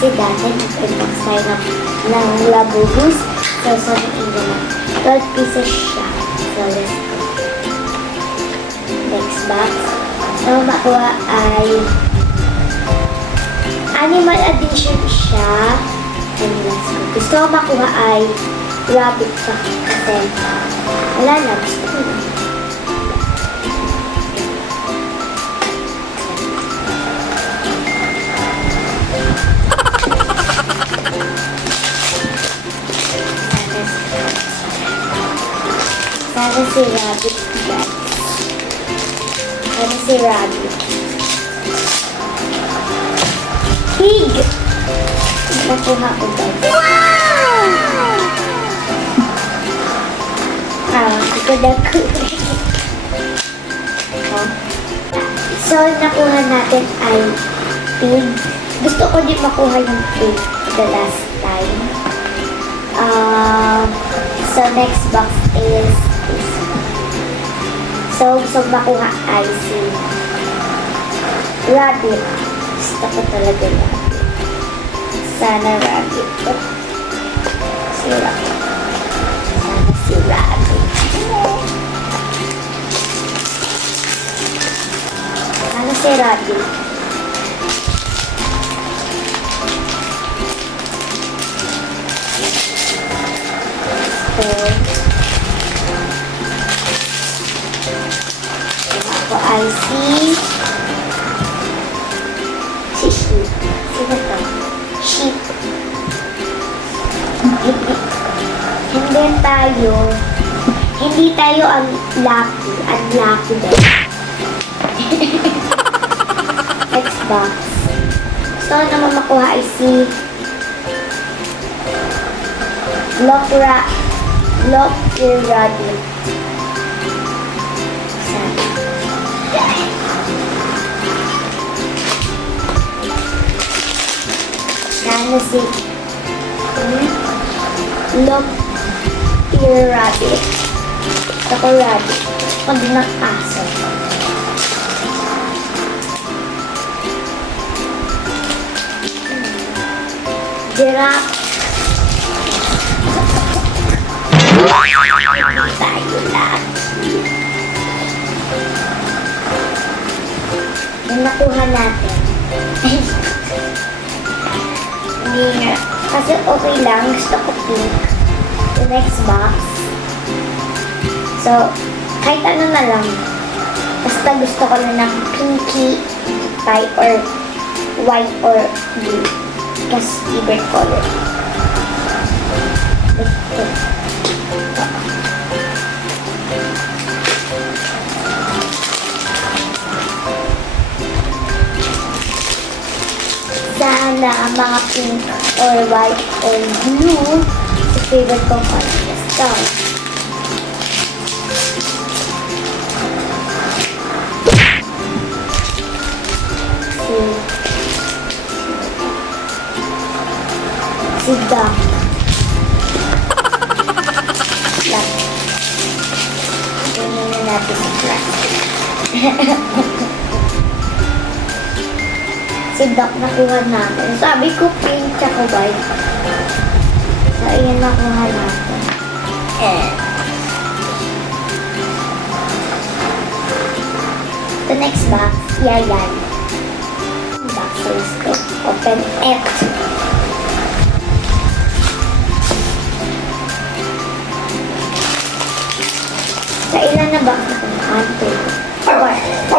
Kasi dati nag-unbox tayo ng Labubus. So, Sonic Angel na. 12 pieces siya. So, let's go. Next box. Na makuha ay Animal Edition siya. And let's go. Gusto ko makuha ay Rabbit pa. Kasi wala na. Gusto ko na. Sana si Rabbit, guys. Sana si Rabbit. Pig! Nakuha ko, guys. Wow! Ito na ko. So, nakuha natin ay pig. Gusto ko din makuha yung pig the last time. So, next box is this one. So, gusto makuha ay si Rabbit. Gusto ko talaga Rabbit. Sana Rabbit. Si Rabbit. Sana si Rabbit. Sana si Rabbit. So, ako ay si Sheep. Sino to? Sheep. Hindi tayo ang lucky. Unlucky din. Next box. So, naman makuha ay si Lockyer Rabbit. Sana si Lockyer Rabbit. Ako rabbit. Pag ng aso. Giraffe. Tayo lang. Yung nakuha natin. Hindi nga. Kasi okay lang. Gusto ko pink. The next box. So, kahit ano na lang. Basta gusto ko na ng pinky type or white or blue. Kasi favorite color. Sana ang mga pink or white or blue sa favorite kong color. So, si Duck. Duck. Tingnan na natin sa plastic. Si Duck nakuha natin. Sabi ko pink tsaka white. So, ayan nakuha natin. The next box, yan. Box, so let's go. Open it. Sa ilan na box na kung 1, 2, 4.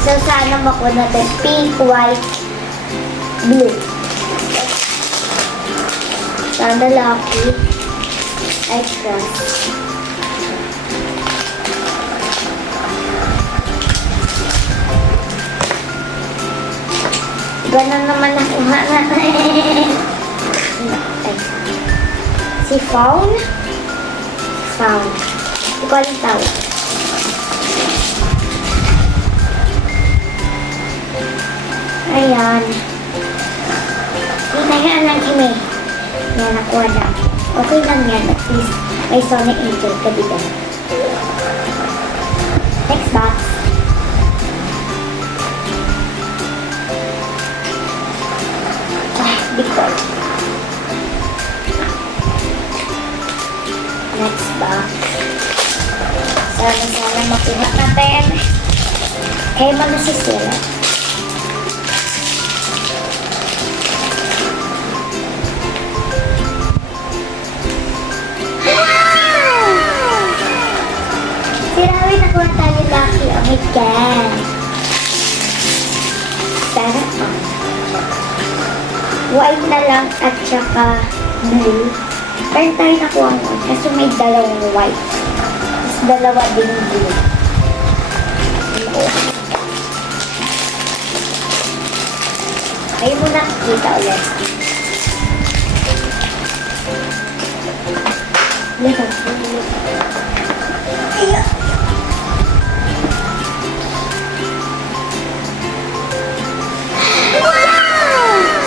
So, sana makuha natin pink, white, blue. Sana lucky. I trust. Ganun naman nakuha natin. Si Fawn. Hindi ko alam tawag. Ayan. Hinayaan lang kami. Yan, nakuha na. Okay lang yan. At least, may Sonic Angel ka dito. Next box. Bicol. Next box. Sana makuha natin. Kaya mo nasisira. Sirawi, nakuha tayo lucky. Oh my God. Sana white na lang at saka blue. Pero tayo nakuha mo kasi may dalawang white. Tapos dalawa din blue. Ayaw mo nakikita ulit. Ayaw.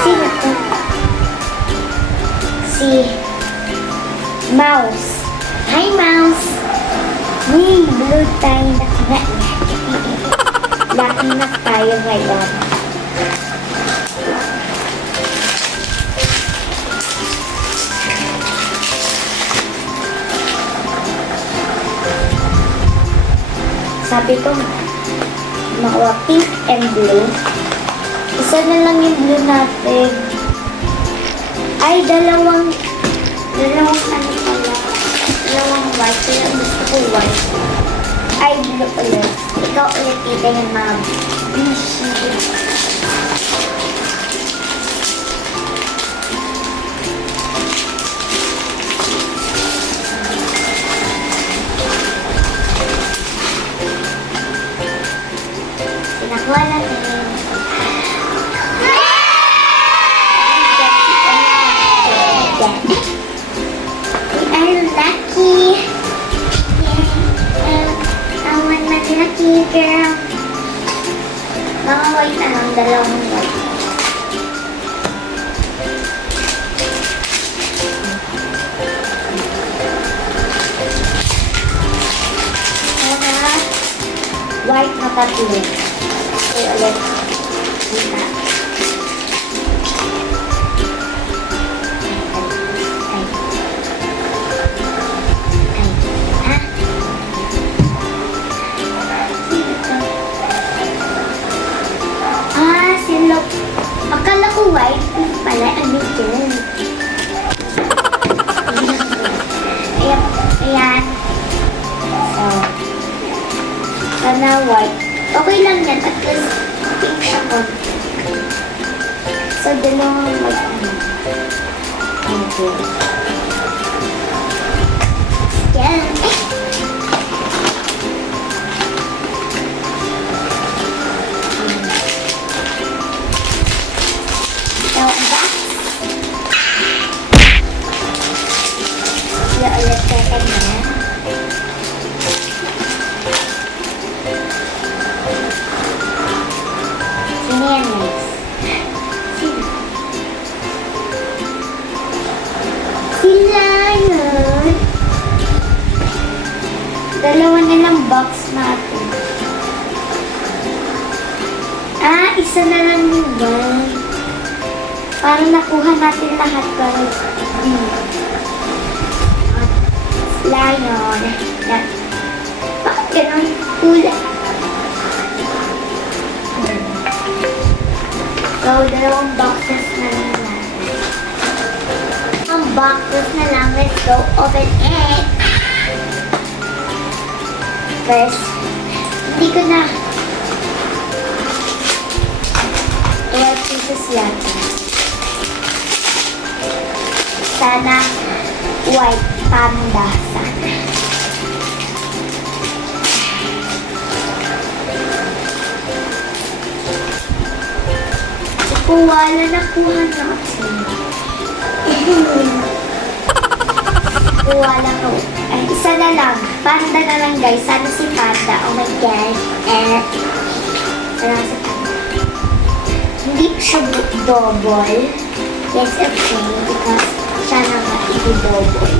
Sino to? Si Mouse. Hi, Mouse. Blue tayo na niya. Lucky na tayo ngayon. Sabi ko, makuha pink and blue. Isa na lang yung blue natin. Ay, dalawang ano pala. Dalawang white. Kaya gusto ko white. Ay, blue ulit. Ikaw ulit kita yung mga bishi. Nakuha natin. We are lucky. I want my lucky girl. Mga white na lang, dalawang white. White na tatlo. Okay, ulit. Dita. Silog. Akala ko white. Pink pala. Ang bigyan. Ayan. So, sana white. Okay lang yan. At least, pink siya ko. So, dalawang white na. Okay. Yan. So, box. Sila ulit sa kanya. Sino yan next? Sino? Sila yun. Dalawa na lang box natin. Isa na lang yung one. Parang nakuha natin lahat para lion. Bakit ganun? Kulay. So, dalawang boxes na lang natin. Ang boxes na lang. Let's go open it. First, hindi ko na 12 pieces lang. Sana white panda. Sana. Wala na kuha natin. Wala ko. Ay, isa na lang. Panda na lang, guys. Sana si Panda. Oh my God. Sana si Panda. Hindi siya double. Yes, okay. Because siya naman i-double.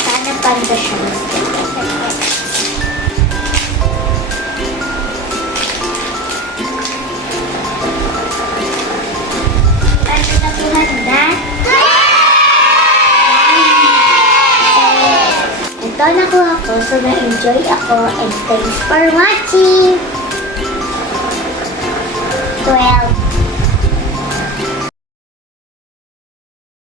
Sana Panda siya. ito nakuha ko. So, na-enjoy ako. And thanks for watching. 12